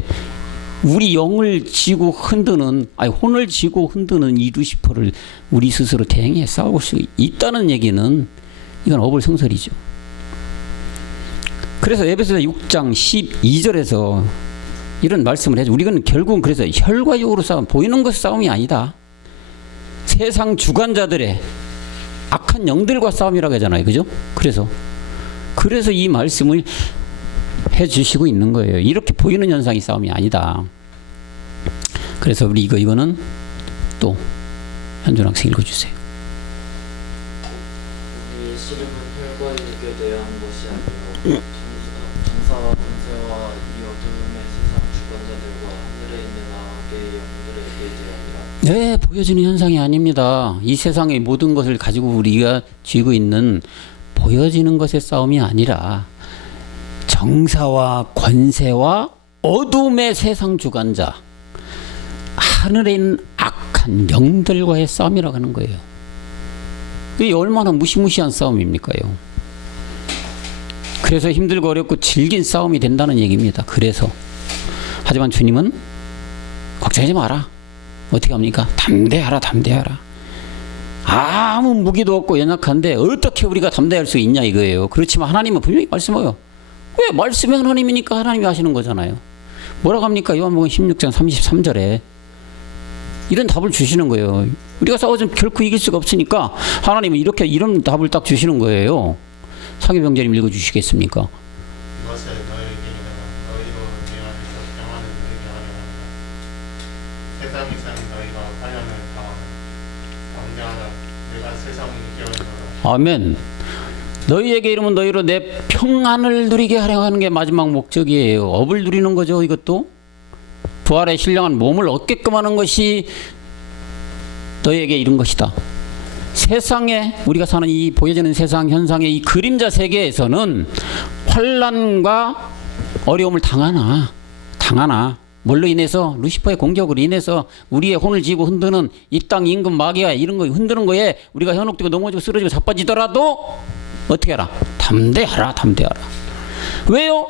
우리 영을 쥐고 흔드는, 혼을 쥐고 흔드는 이 루시퍼를 우리 스스로 대행해 싸울 수 있다는 얘기는 이건 어불성설이죠. 그래서 에베소서 6장 12절에서 이런 말씀을 해줘. 우리는 결국은 그래서 혈과 육으로 싸움, 보이는 것 싸움이 아니다. 세상 주관자들의 악한 영들과 싸움이라고 하잖아요. 그죠? 그래서 이 말씀을 해주시고 있는 거예요. 이렇게 보이는 현상이 싸움이 아니다. 그래서 우리 이거는 또 현준 학생 읽어주세요. 우리의 씨름은 혈과 육에 대한 것이 아니요 정사와 권세와 이 어둠의 세상 주관자들과 하늘에 있는 악의 영들에게 대하니라. 네, 보여지는 현상이 아닙니다. 이 세상의 모든 것을 가지고 우리가 쥐고 있는 보여지는 것의 싸움이 아니라 정사와 권세와 어둠의 세상 주관자, 하늘에 있는 악한 영들과의 싸움이라고 하는 거예요. 이게 얼마나 무시무시한 싸움입니까요? 그래서 힘들고 어렵고 질긴 싸움이 된다는 얘기입니다. 그래서 하지만 주님은 걱정하지 마라. 어떻게 합니까? 담대하라. 아무 무기도 없고 연약한데 어떻게 우리가 담대할 수 있냐 이거예요. 그렇지만 하나님은 분명히 말씀해요. 왜? 말씀이 하나님이니까 하나님이 하시는 거잖아요. 뭐라고 합니까? 요한복음 16장 33절에 이런 답을 주시는 거예요. 우리가 싸우지 결코 이길 수가 없으니까 하나님은 이런 답을 딱 주시는 거예요. 상해병자님 읽어주시겠습니까? 이것을 너희에게는 너희로 내 안에서 평안을 누리게 하려 합니다. 세상에서는 너희가 환난을 당하는 담대하라. 내가 세상을 이겨노라. 아멘. 너희에게 이르면 너희로 내 평안을 누리게 하려 하는 게 마지막 목적이에요. 업을 누리는 거죠. 이것도 부활의 신령한 몸을 얻게끔 하는 것이 너희에게 이른 것이다. 세상에 우리가 사는 이 보여지는 세상 현상의 이 그림자 세계에서는 환난과 어려움을 당하나 뭘로 인해서 루시퍼의 공격으로 인해서 우리의 혼을 쥐고 흔드는 이 땅 임금 마귀가 이런 거 흔드는 거에 우리가 현혹되고 넘어지고 쓰러지고 자빠지더라도 어떻게 하라? 담대하라. 왜요?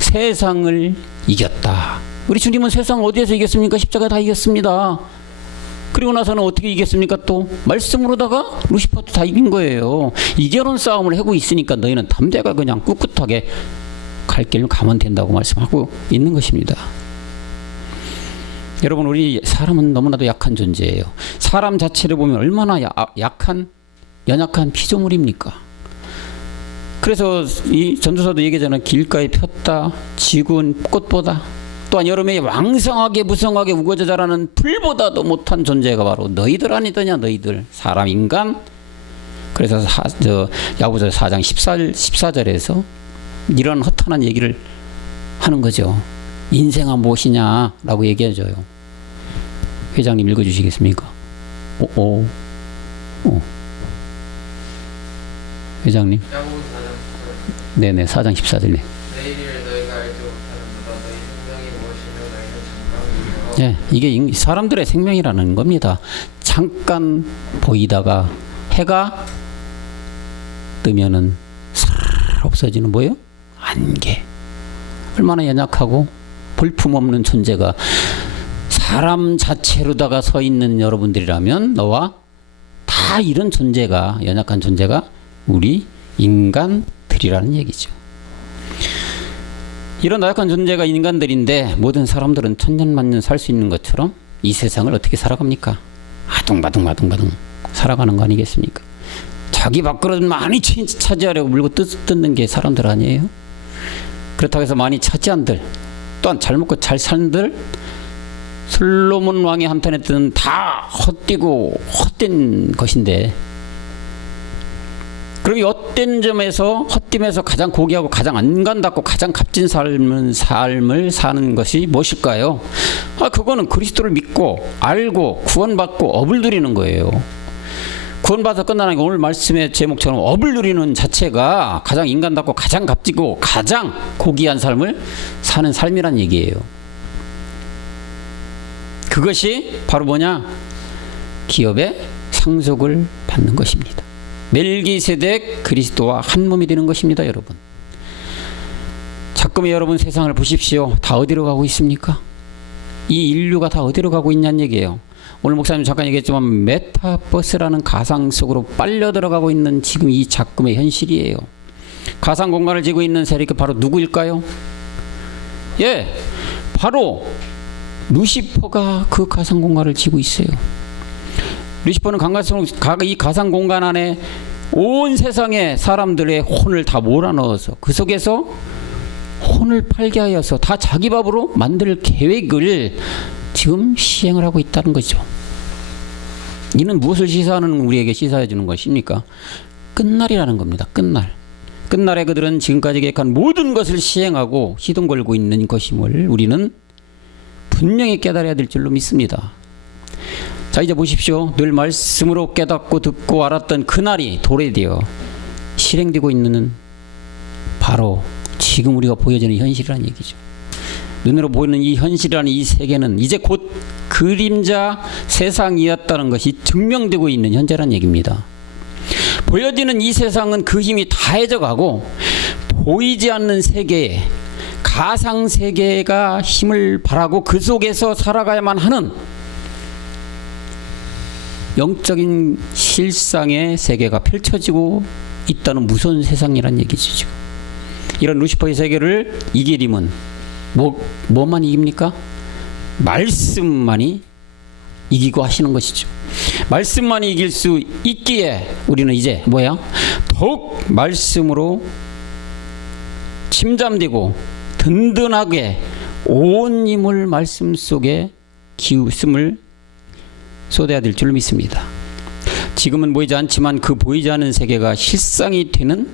세상을 이겼다. 우리 주님은 세상 어디에서 이겼습니까? 십자가 다 이겼습니다. 그리고 나서는 어떻게 이겼습니까? 또 말씀으로다가 루시퍼도 다 이긴 거예요. 이겨놓은 싸움을 하고 있으니까 너희는 담대가 그냥 꿋꿋하게 갈 길을 가면 된다고 말씀하고 있는 것입니다. 여러분, 우리 사람은 너무나도 약한 존재예요. 사람 자체를 보면 얼마나 연약한 피조물입니까? 그래서 이 전도서도 얘기하잖아요. 길가에 폈다 지군 꽃보다 또한 여름에 왕성하게 무성하게 우거져 자라는 풀보다도 못한 존재가 바로 너희들 아니더냐 너희들 사람 인간. 그래서 야고보서 4장 14절에서 이런 허탄한 얘기를 하는 거죠. 인생은 무엇이냐라고 얘기해줘요. 회장님 읽어주시겠습니까? 회장님. 야고보서 4장 14절. 네네 4장 14절. 네. 내일을 너희가 알지 못하는도다. 너희 생명이 무엇이며 너희는 잠깐 네, 이게 사람들의 생명이라는 겁니다. 잠깐 보이다가 해가 뜨면은 살 없어지는 뭐예요? 안개. 얼마나 연약하고 볼품없는 존재가 사람 자체로다가 서 있는 여러분들이라면 너와 다 이런 존재가 연약한 존재가 우리 인간들이라는 얘기죠. 이런 나약한 존재가 인간들인데 모든 사람들은 천년만년 살 수 있는 것처럼 이 세상을 어떻게 살아갑니까? 아둥바둥 살아가는 거 아니겠습니까? 자기 밥그릇 많이 차지하려고 물고 뜯는 게 사람들 아니에요? 그렇다고 해서 많이 차지한들 또한 잘 먹고 잘 사는들 솔로몬 왕이 한탄했던 다 헛되고 헛된 것인데 그럼 이 헛된 점에서 헛됨에서 가장 고귀하고 가장 안간답고 가장 값진 삶을 사는 것이 무엇일까요? 그거는 그리스도를 믿고 알고 구원받고 업을 누리는 거예요. 구원받아서 끝나는 게 오늘 말씀의 제목처럼 업을 누리는 자체가 가장 인간답고 가장 값지고 가장 고귀한 삶을 사는 삶이란 얘기예요. 그것이 바로 뭐냐? 기업의 상속을 받는 것입니다. 멜기세덱 그리스도와 한 몸이 되는 것입니다. 여러분. 자꾸만 여러분 세상을 보십시오. 다 어디로 가고 있습니까? 이 인류가 다 어디로 가고 있냐는 얘기예요. 오늘 목사님 잠깐 얘기했지만 메타버스라는 가상 속으로 빨려 들어가고 있는 지금 이 작금의 현실이에요. 가상 공간을 지고 있는 세력이 바로 누구일까요? 예, 바로 루시퍼가 그 가상 공간을 지고 있어요. 루시퍼는 이 가상 공간 안에 온 세상의 사람들의 혼을 다 몰아넣어서 그 속에서 혼을 팔게 하여서 다 자기 밥으로 만들 계획을 지금 시행을 하고 있다는 거죠. 이는 무엇을 시사하는 우리에게 시사해 주는 것입니까? 끝날이라는 겁니다. 끝날에 그들은 지금까지 계획한 모든 것을 시행하고 시동 걸고 있는 것임을 우리는 분명히 깨달아야 될 줄로 믿습니다. 자, 이제 보십시오. 늘 말씀으로 깨닫고 듣고 알았던 그날이 도래되어 실행되고 있는 바로 지금 우리가 보여지는 현실이라는 얘기죠. 눈으로 보이는 이 현실이라는 이 세계는 이제 곧 그림자 세상이었다는 것이 증명되고 있는 현재라는 얘기입니다. 보여지는 이 세상은 그 힘이 다해져가고 보이지 않는 세계에 가상 세계가 힘을 발하고 그 속에서 살아가야만 하는 영적인 실상의 세계가 펼쳐지고 있다는 무서운 세상이란 얘기죠. 지금. 이런 루시퍼의 세계를 이기려면 뭐만 이깁니까? 말씀만이 이기고 하시는 것이죠. 말씀만이 이길 수 있기에 우리는 이제 더욱 말씀으로 침잠되고 든든하게 온 힘을 말씀 속에 기웃음을 쏟아야 될 줄 믿습니다. 지금은 보이지 않지만 그 보이지 않는 세계가 실상이 되는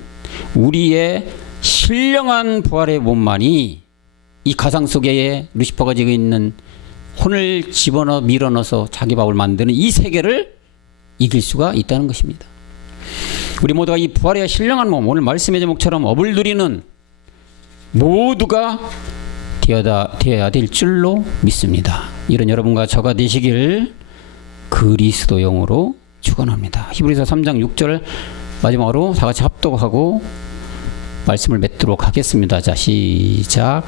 우리의 신령한 부활의 몸만이 이 가상 속에 루시퍼가 지고 있는 혼을 집어넣어 밀어넣어서 자기 밥을 만드는 이 세계를 이길 수가 있다는 것입니다. 우리 모두가 이 부활의 신령한 몸, 오늘 말씀의 제목처럼 업을 누리는 모두가 되어야 될 줄로 믿습니다. 이런 여러분과 저가 되시길 그리스도용으로 축원합니다. 히브리서 3장 6절 마지막으로 다 같이 합독하고 말씀을 맺도록 하겠습니다. 자, 시작.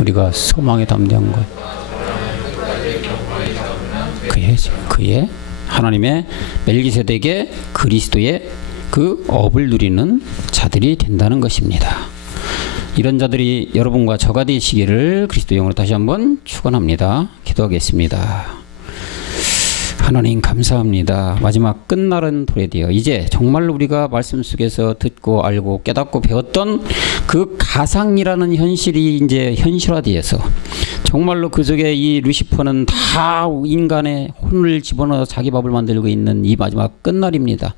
우리가 소망에 담대한 것 그의 하나님의 멜기세덱의 그리스도의 그 업을 누리는 자들이 된다는 것입니다. 이런 자들이 여러분과 저가 되시기를 그리스도 영으로 다시 한번 축원합니다. 기도하겠습니다. 하나님 감사합니다. 마지막 끝날은 도래되어 이제 정말로 우리가 말씀 속에서 듣고 알고 깨닫고 배웠던 그 가상이라는 현실이 이제 현실화되어서 정말로 그 속에 이 루시퍼는 다 인간의 혼을 집어넣어 자기 밥을 만들고 있는 이 마지막 끝날입니다.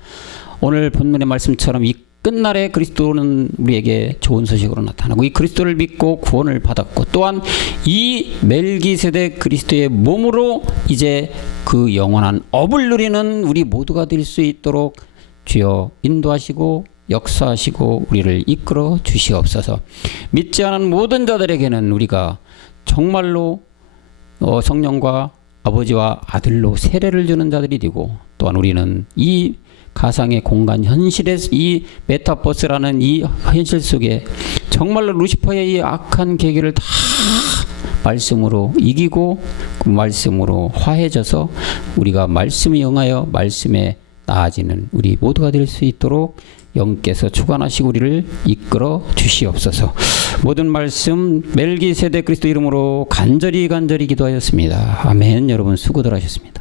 오늘 본문의 말씀처럼 이 끝날에 그리스도는 우리에게 좋은 소식으로 나타나고 이 그리스도를 믿고 구원을 받았고 또한 이 멜기세덱 그리스도의 몸으로 이제 그 영원한 업을 누리는 우리 모두가 될 수 있도록 주여 인도하시고 역사하시고 우리를 이끌어 주시옵소서. 믿지 않은 모든 자들에게는 우리가 정말로 성령과 아버지와 아들로 세례를 주는 자들이 되고 또한 우리는 이 가상의 공간 현실에서 이 메타버스라는 이 현실 속에 정말로 루시퍼의 이 악한 계계를 다 말씀으로 이기고 그 말씀으로 화해져서 우리가 말씀에 응하여 말씀에 나아지는 우리 모두가 될 수 있도록 영께서 주관하시고 우리를 이끌어 주시옵소서. 모든 말씀 멜기세덱 그리스도 이름으로 간절히 기도하였습니다. 아멘. 여러분 수고들 하셨습니다.